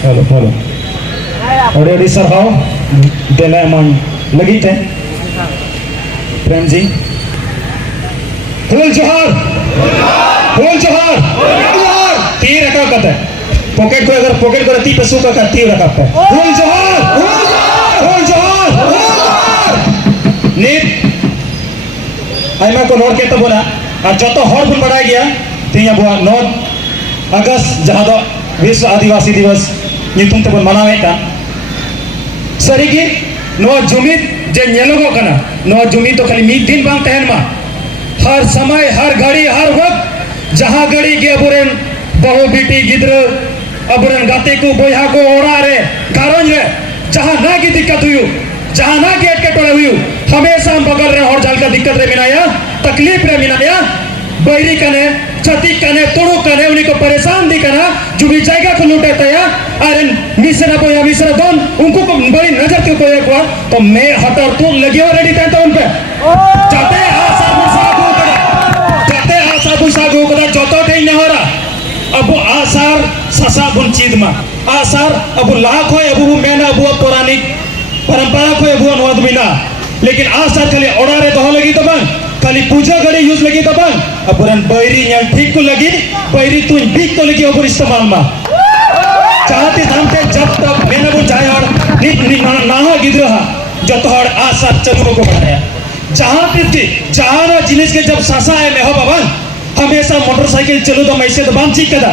Hello hello और ready sir how देला मन लगी थे प्रेम जी हुल जोहार तीर रखा कहता है पॉकेट को अगर पॉकेट को रती पशु का तीर रखा पे हुल जोहार नीत आइमा को नोट के तो बोला और जो तो हर बुन बढ़ाया गया तो यहाँ बुआ 9 अगस्त जहाँ तो विश्व आदिवासी दिवस नितुम तक मनावे का सरी की नो जुमित जे नेलोगो कना नो जुमित तो खाली मीट दिन बांग तहन मा हर समय हर घड़ी हर वक्त जहाँ घड़ी के अबुरेन बहु बेटी गिद्र अबुरेन गाते को बोया को ओरा रे गारोंज रे जहाँ ना की दिक्कत हुई जहाँ ना की अटके टोले हुई हमेशा हम बगल रहे और जाल का दिक्कत रे मिनाया तकलीफ रे मिनाया बैरी कने छती कने तोड़ो कने उन्हीं को परेशान दी कना जो भी जाएगा को लूटे तया अरे मिसरा बोया मिसरा दोन उनको को बड़ी नजर क्यों कोई एक तो मैं हटर तू लगी हो रेडी था उन पे जाते सागु कदा जोतो दे न होरा अब आसार ससा बुन चीज मा आसार अब लाख हो अब मेना अब पौराणिक परंपरा को अब अनुवाद मिला लेकिन आसार खाली ओड़ा रे तो लगी तो बन खाली पूजा घड़ी यूज लगी तो बन अब बैरी ठीक को लगी बैरी तू बिक तो लगी अब इस्तेमाल मा चाहते थामते जब तक मैंने वो जाए और ना गिद्रहा जो तो आसार चलू को बढ़ाया जहाँ ना जिनिस के जब सासा है मैं हो बाबा हमेशा मोटरसाइकिल चलो तो मैं से तो बांध चीक कदा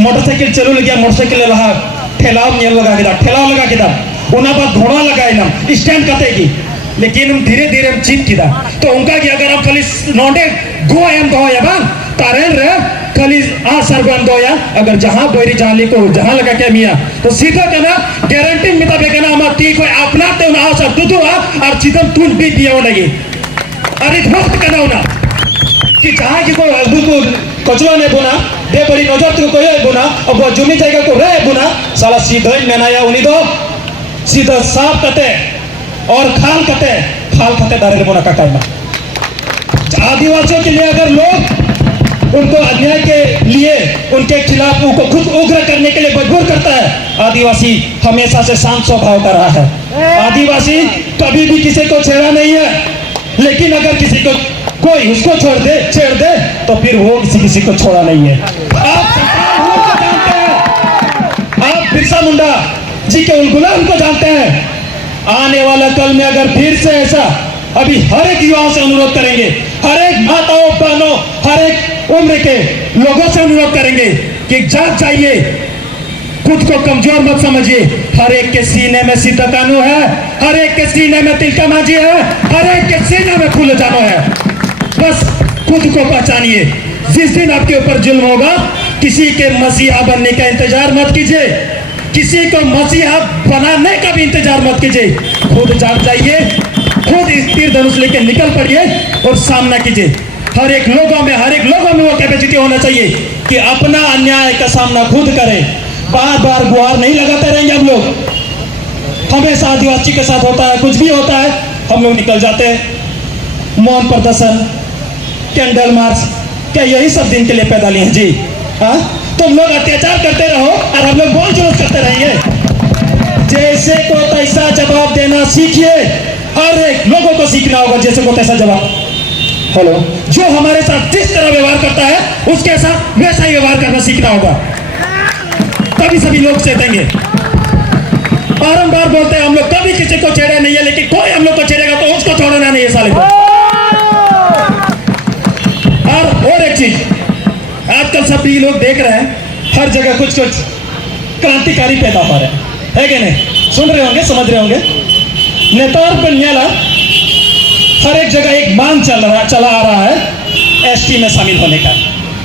मोटरसाइकिल चलो लगे मोटरसाइकिल लहा ठेलाव नियल लगा के ठेलाव लगा के उना बाद घोड़ा लगाए ना स्टैंड कते की लेकिन हम धीरे धीरे हम चीप किदा तो उनका कि अगर आप खाली नोंडे गो एम तो या बांग तारेन रे खाली आ सरगन दो या अगर जहां बैरी जहां लिखो जहां लगा के मिया तो सीधा कहना गारंटी मिता बे कहना हम ती कोई अपना ते ना सब दुदु और चिदम तुन भी दिया लगी अरे वक्त कहना ना कि जहाँ की कोई अद्भुत को कचरा ने बुना दे बड़ी नजर तो कोई बुना अब वो जुमी जाएगा को रहे बुना साला सीधा ही मेनाया उन्हीं तो सीधा साफ कते और खाल कते दारे बुना का कहना आदिवासियों के लिए अगर लोग उनको अन्याय के लिए उनके खिलाफ उनको खुद उग्र करने के लिए मजबूर करता है आदिवासी हमेशा से शांत स्वभाव का रहा है आदिवासी कभी भी किसी को छेड़ा नहीं है लेकिन अगर किसी को कोई उसको छेड़ दे तो फिर वो किसी को छोड़ा नहीं है आप बिरसा मुंडा जी के गुलाम को जानते हैं आने वाला कल में अगर फिर से ऐसा अभी हर एक युवाओं से अनुरोध करेंगे हर एक माताओं बहनों हर एक उम्र के लोगों से अनुरोध करेंगे कि जाग जाइए खुद को कमजोर मत समझिए हर एक के सीने में सीता कानू है हर एक के सीने में तिलका मांझी है हर एक के सीने में फूल जानो है बस खुद को पहचानिए जिस दिन आपके ऊपर जुल्म होगा किसी के मसीहा बनने का इंतजार मत कीजिए किसी को मसीहा बनाने का भी इंतजार मत कीजिए खुद जाग जाइए खुद इस तीर धनुष लेके निकल पड़िए और सामना कीजिए हर एक लोगों में वो कैपेसिटी होना चाहिए कि अपना अन्याय का सामना खुद करें बार बार गुहार नहीं लगाते रहेंगे हम लोग हमेशा आदिवासी के साथ होता है कुछ भी होता है हम लोग निकल जाते हैं मौन प्रदर्शन कैंडल मार्च क्या यही सब दिन के लिए पैदा लिए हैं जी हाँ तुम लोग अत्याचार करते रहो और हम लोग बोल जुलूस करते रहेंगे जैसे को तैसा जवाब देना सीखिए हर एक लोगों को सीखना होगा जैसे को तैसा जवाब हेलो जो हमारे साथ जिस तरह व्यवहार करता है उसके साथ वैसा ही व्यवहार करना सीखना होगा तभी सभी लोग चेतेंगे बारंबार बोलते हैं हम लोग कभी किसी को छेड़े नहीं है लेकिन कोई हम लोग को छेड़ेगा तो उसको छोड़ना नहीं है साले को और एक चीज आजकल सभी लोग देख रहे हैं हर जगह कुछ क्रांतिकारी पैदा हो रहे है कि नहीं सुन रहे होंगे समझ रहे होंगे नेतार पर न्याला हर एक जगह एक मांग चला आ रहा है एसटी में शामिल होने का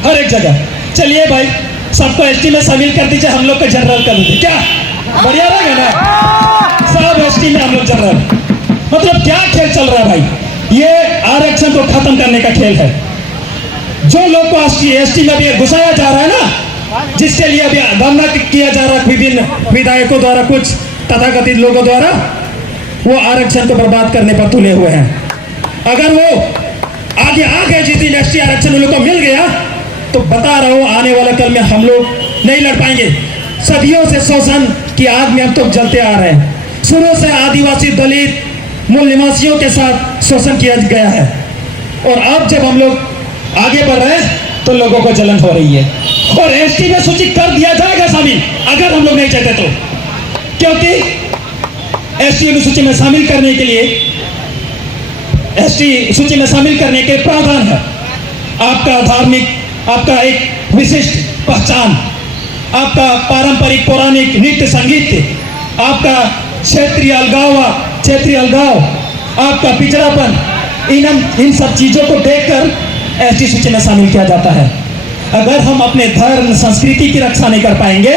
हर एक जगह चलिए भाई सबको एसटी में शामिल कर दीजिए हम लोग को जनरल कर दीजिए क्या बढ़िया रहेगा ना सब एसटी में हम लोग जनरल मतलब क्या खेल चल रहा है भाई ये आरक्षण को खत्म करने का खेल है जो लोग को एसटी में भी घुसाया जा रहा है ना जिसके लिए अभी धरना किया जा रहा है विभिन्न विधायकों द्वारा कुछ तथाकथित लोगों द्वारा वो आरक्षण को बर्बाद करने पर तुले हुए हैं अगर वो आगे आ गए जिस दिन एसटी आरक्षण उन लोग को मिल गया तो बता रहा हूं आने वाले कल में हम लोग नहीं लड़ पाएंगे। सदियों से शोषण की आग में हम तो जलते आ रहे हैं। शुरू से आदिवासी, दलित, मूल निवासियों के साथ शोषण किया गया है, और अब जब हम लोग आगे बढ़ रहे हैं तो लोगों को जलन हो रही है। और एसटी में सूचित कर दिया जाएगा शामिल, अगर हम लोग नहीं चाहते तो, क्योंकि एसटी अनुसूची में शामिल करने के लिए, एसटी सूची में शामिल करने के प्रावधान है आपका धार्मिक, आपका एक विशिष्ट पहचान, आपका पारंपरिक पौराणिक नृत्य संगीत, आपका क्षेत्रीय अलगाव, आपका पिछड़ापन, इन सब चीजों को देखकर एसटी सूची में शामिल किया जाता है। अगर हम अपने धर्म संस्कृति की रक्षा नहीं कर पाएंगे,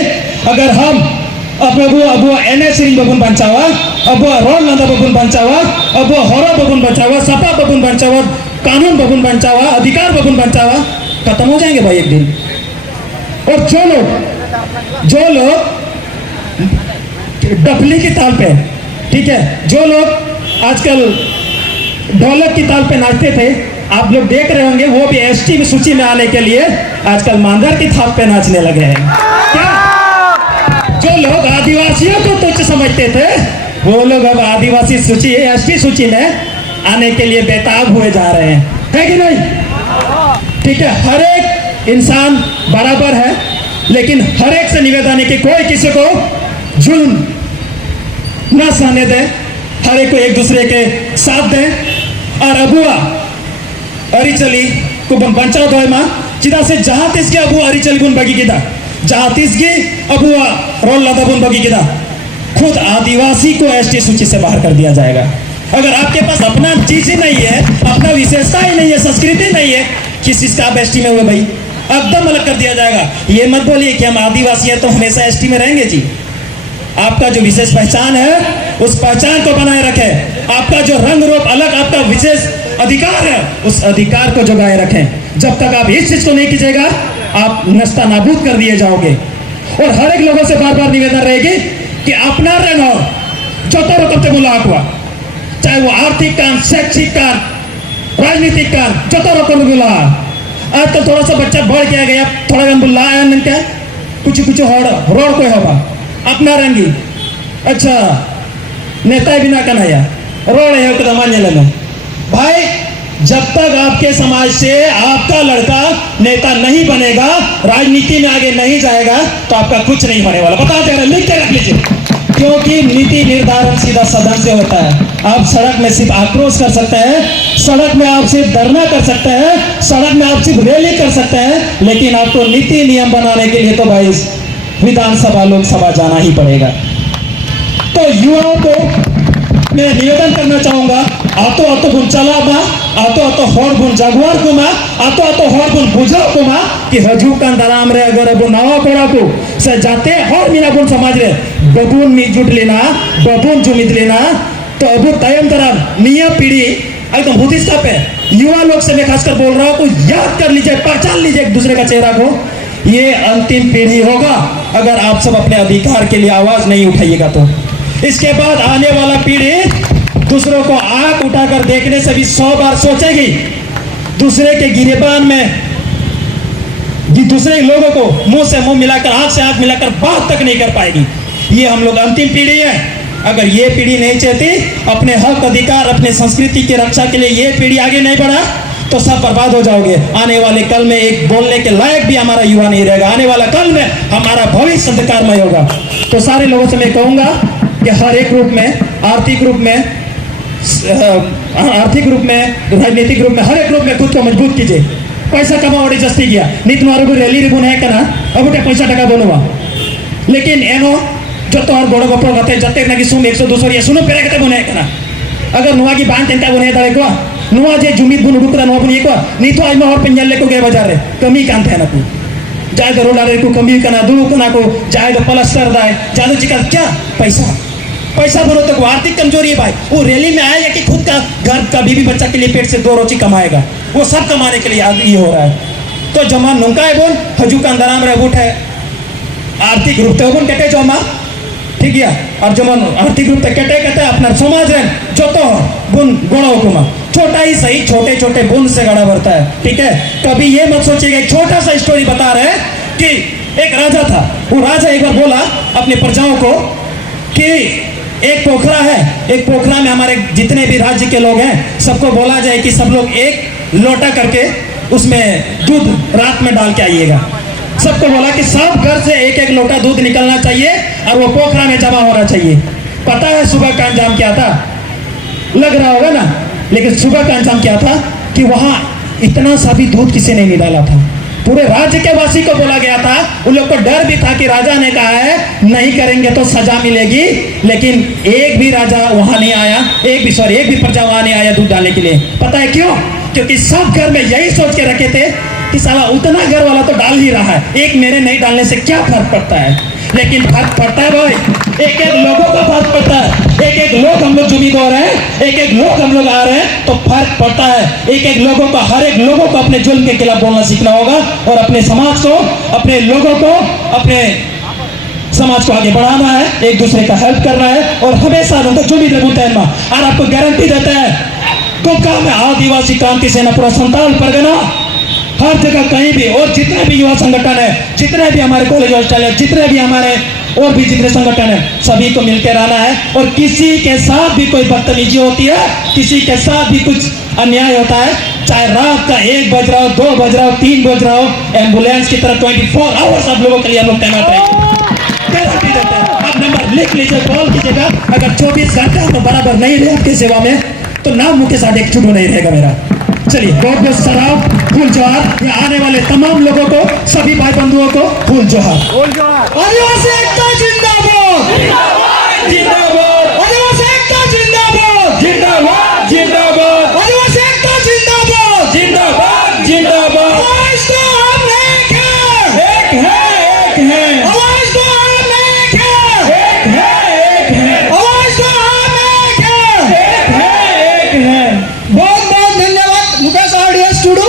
अगर हम अबुआ एनएसरी बबुन बचावा, अबुआ रोल नंदा बबुन बचावा, अबुआ होरा बबुन बचावा, सपा बबुन बचावा, कानून बबुन बचावा, अधिकार बबुन बचावा, खत्म हो जाएंगे भाई एक दिन। और जो लोग डफली की ताल पे, ठीक है, जो लोग आजकल ढोलक की ताल पे नाचते थे, आप लोग देख रहे होंगे, वो भी एसटी में सूची में आने के लिए आजकल मांदर की थाप पे नाचने लगे हैं। क्या जो लोग आदिवासियों को तुच्छ समझते थे, वो लोग अब आदिवासी सूची, एसटी सूची में आने के लिए बेताब हुए जा रहे हैं, है कि नहीं? ठीक है, हर एक इंसान बराबर है, लेकिन हर एक से निवेदन है कि कोई किसी को जुल्म न सहने दे, हर एक को एक दूसरे के साथ दे। और अबुआ अरिचली को बंचा दो माँ चिदा से जहां तिसके अबुआ अरिचली बुन बगी किदा, जहां तिसके अबुआ रोल लादा बुन बगी किदा, खुद आदिवासी को एसटी सूची से बाहर कर दिया जाएगा। अगर आपके पास अपना चीज ही नहीं है, अपना विशेषता ही नहीं है, संस्कृति नहीं है, किस चीज का आप एसटी में हुए भाई? एकदम अलग कर दिया जाएगा। ये मत बोलिए कि हम आदिवासी हैं तो हमेशा एसटी में रहेंगे जी। आपका जो विशेष पहचान है, उस पहचान को बनाए रखें। आपका जो रंग रूप अलग, आपका विशेष अधिकार है, उस अधिकार को जगाए रखें। जब तक आप इस चीज को नहीं कीजिएगा, आप नस्ता नाबूद कर दिए जाओगे। और हर एक लोगों से बार बार निवेदन रहेगी कि अपना रंग हो जो तो रकम मुला हुआ, चाहे वो आर्थिक कान, शैक्षिक कान, राजनीतिक कान, जो तो रकम बुला। आज तो थोड़ा सा बच्चा बढ़ गया गया, थोड़ा गन बुला क्या कुछ रोड कोई होगा अपना रंगी, अच्छा नेता बिना कन्हैया रोड है एकदम मान्य लगा भाई। जब तक आपके समाज से आपका लड़का नेता नहीं बनेगा, राजनीति में आगे नहीं जाएगा, तो आपका कुछ नहीं होने वाला। बता दे रहे, लिख के रख लीजिए, क्योंकि नीति निर्धारण सीधा सदन से होता है। आप सड़क में सिर्फ आक्रोश कर सकते हैं, सड़क में आप सिर्फ धरना कर सकते हैं, सड़क में आप सिर्फ रैली कर सकते हैं, लेकिन आपको नीति नियम बनाने के लिए तो भाई विधानसभा लोकसभा जाना ही पड़ेगा। तो युवाओं को मैं निवेदन करना चाहूंगा, आतो बुन चला बा, आतो होड़ बुन जागवार को मा, आतो होड़ बुन बुझाओ को मा, कि हजू का दराम रे अगर अब नवा कोड़ा को से जाते होड़ मीना बुन समाज रे बबून मी जुट लेना, बबून जुमित लेना, तो अब तयम दराम निया पीढ़ी एकदम बुद्धिस्ता पे युवा लोग से मैं खासकर बोल रहा हूँ, को याद कर लीजिए, पहचान लीजिए एक दूसरे का चेहरा को। ये अंतिम पीढ़ी होगा अगर आप सब अपने अधिकार के लिए आवाज नहीं उठाइएगा तो। इसके बाद आने वाला पीढ़ी दूसरों को आंख उठाकर देखने से भी 100 बार सोचेगी, दूसरे के गिरेबान में दूसरे लोगों को मुंह से मुंह मिलाकर, आंख से आंख मिलाकर बात तक नहीं कर पाएगी। ये हम लोग अंतिम पीढ़ी है। अगर ये पीढ़ी नहीं चाहती अपने हक अधिकार, अपने संस्कृति की रक्षा के लिए ये पीढ़ी आगे नहीं बढ़ा, तो सब बर्बाद हो जाओगे। आने वाले कल में एक बोलने के लायक भी हमारा युवा नहीं रहेगा। आने वाला कल में हमारा भविष्य अंधकारमय होगा। तो सारे लोगों से मैं कहूंगा कि हर एक रूप में, आर्थिक रूप में, राजनीतिक रूप में, हर एक रूप में खुद को मजबूत कीजिए। पैसा कमाओ जस्ती किया नित मारो रैली रे बुन है कना अब पैसा टका बनवा, लेकिन एनो जो तो और बड़ गप गते जते ना कि सुम 100 200 ये सुनो पेरे कते बने कना। अगर नुआ की बांध तेंता बने दाले को नुआ जे जुमित बुन उडुकरा नुआ बुन ये को नी तो आइमा और पंजल ले को गए बाजार रे कमी कान थे ना को जाए तो रोड रे को कमी कना दू कना को जाए तो प्लास्टर दाए जादू जी का क्या पैसा बनो तो आर्थिक कमजोरी है भाई। वो रैली में आएगा कि खुद का घर का बीवी बच्चा के लिए पेट से 2 रोटी कमाएगा, वो सब कमाने के लिए ये हो रहा है। तो जमा नुका है बोल हजू का अंदराम रह बूट है आर्थिक रूप से बोल कटे जमा ठीक है। और जमन आर्थिक रूप से कटे कहते अपना समाज है जो तो बुन गुणों को छोटा ही सही, छोटे छोटे बुन से गड़ा बढ़ता है। ठीक है, कभी ये मत सोचिएगा, छोटा सा स्टोरी बता रहे हैं कि एक राजा था, वो राजा एक बार बोला अपने प्रजाओं को कि एक पोखरा है, एक पोखरा में हमारे जितने भी राज्य के लोग हैं सबको बोला जाए कि सब लोग एक लोटा करके उसमें दूध रात में डाल के आइएगा। सबको बोला कि सब घर से एक एक लोटा दूध निकलना चाहिए और वो पोखरा में जमा होना चाहिए। पता है सुबह का अंजाम क्या था? लग रहा होगा ना, लेकिन सुबह का अंजाम क्या था कि वहां इतना सा भी दूध किसी ने नहीं डाला था। पूरे राज्य के वासी को बोला गया था, उन लोग को डर भी था कि राजा ने कहा है नहीं करेंगे तो सजा मिलेगी, लेकिन एक भी राजा वहां नहीं आया, एक भी प्रजा वहां नहीं आया दूध डालने के लिए। पता है क्यों? क्योंकि सब घर में यही सोच के रखे थे कि साला उतना घर वाला तो डाल ही रहा है, एक मेरे नहीं डालने से क्या फर्क पड़ता है। लेकिन फर्क पड़ता है भाई, एक एक लोगों का फर्क पड़ता है। एक एक लोग हम लोग जुम्मेदार हैं, एक एक लोग हम लोग आ रहे हैं तो फर्क पड़ता है। एक एक लोगों का, हर एक लोगों को अपने जुल्म के खिलाफ बोलना सीखना होगा और अपने समाज को, अपने लोगों को, अपने समाज को आगे बढ़ाना है, एक दूसरे का हेल्प करना है और हमेशा उनको जुम्मेदार बुतैनमा। और आपको गारंटी देता है गोका में आदिवासी क्रांति सेना पूरा संताल परगना हर जगह कहीं भी, और जितने भी युवा संगठन है, जितने भी हमारे कॉलेज हॉस्टल है, जितने भी हमारे और भी जितने संगठन है, सभी को मिलकर रहना है। और किसी के साथ भी कोई बदतमीजी होती है, किसी के साथ भी कुछ अन्याय होता है, चाहे रात का 1 बज रहा हो, 2 बज रहा हो, 3 बज रहा हो, एम्बुलेंस की तरह 24 आवर्स आप लोगों के लिए हम लोग तैनात रहेंगे। गारंटी देते हैं। आप नंबर लिख लीजिए, कॉल कीजिएगा। अगर 24 घंटे हम बराबर नहीं रहे आपकी सेवा में तो नाम मुँह के साथ एक छुटू नहीं रहेगा मेरा। चलिए बहुत बहुत सलाम, फूल जोहार। यहाँ आने वाले तमाम लोगों को, सभी भाई बंधुओं को फूल जोहार। आदिवासी एकता जिंदाबाद, जिंदाबाद। आदिवासी एकता जिंदाबाद, जिंदाबाद, जिंदाबाद। आदिवासी एकता जिंदाबाद, जिंदाबाद, जिंदाबाद। आवाज तो हम एक है, एक है। आवाज तो हम एक है, एक है। आवाज तो हम एक है, एक है। बहुत बहुत धन्यवाद मुकेश आरडीएस टुडू।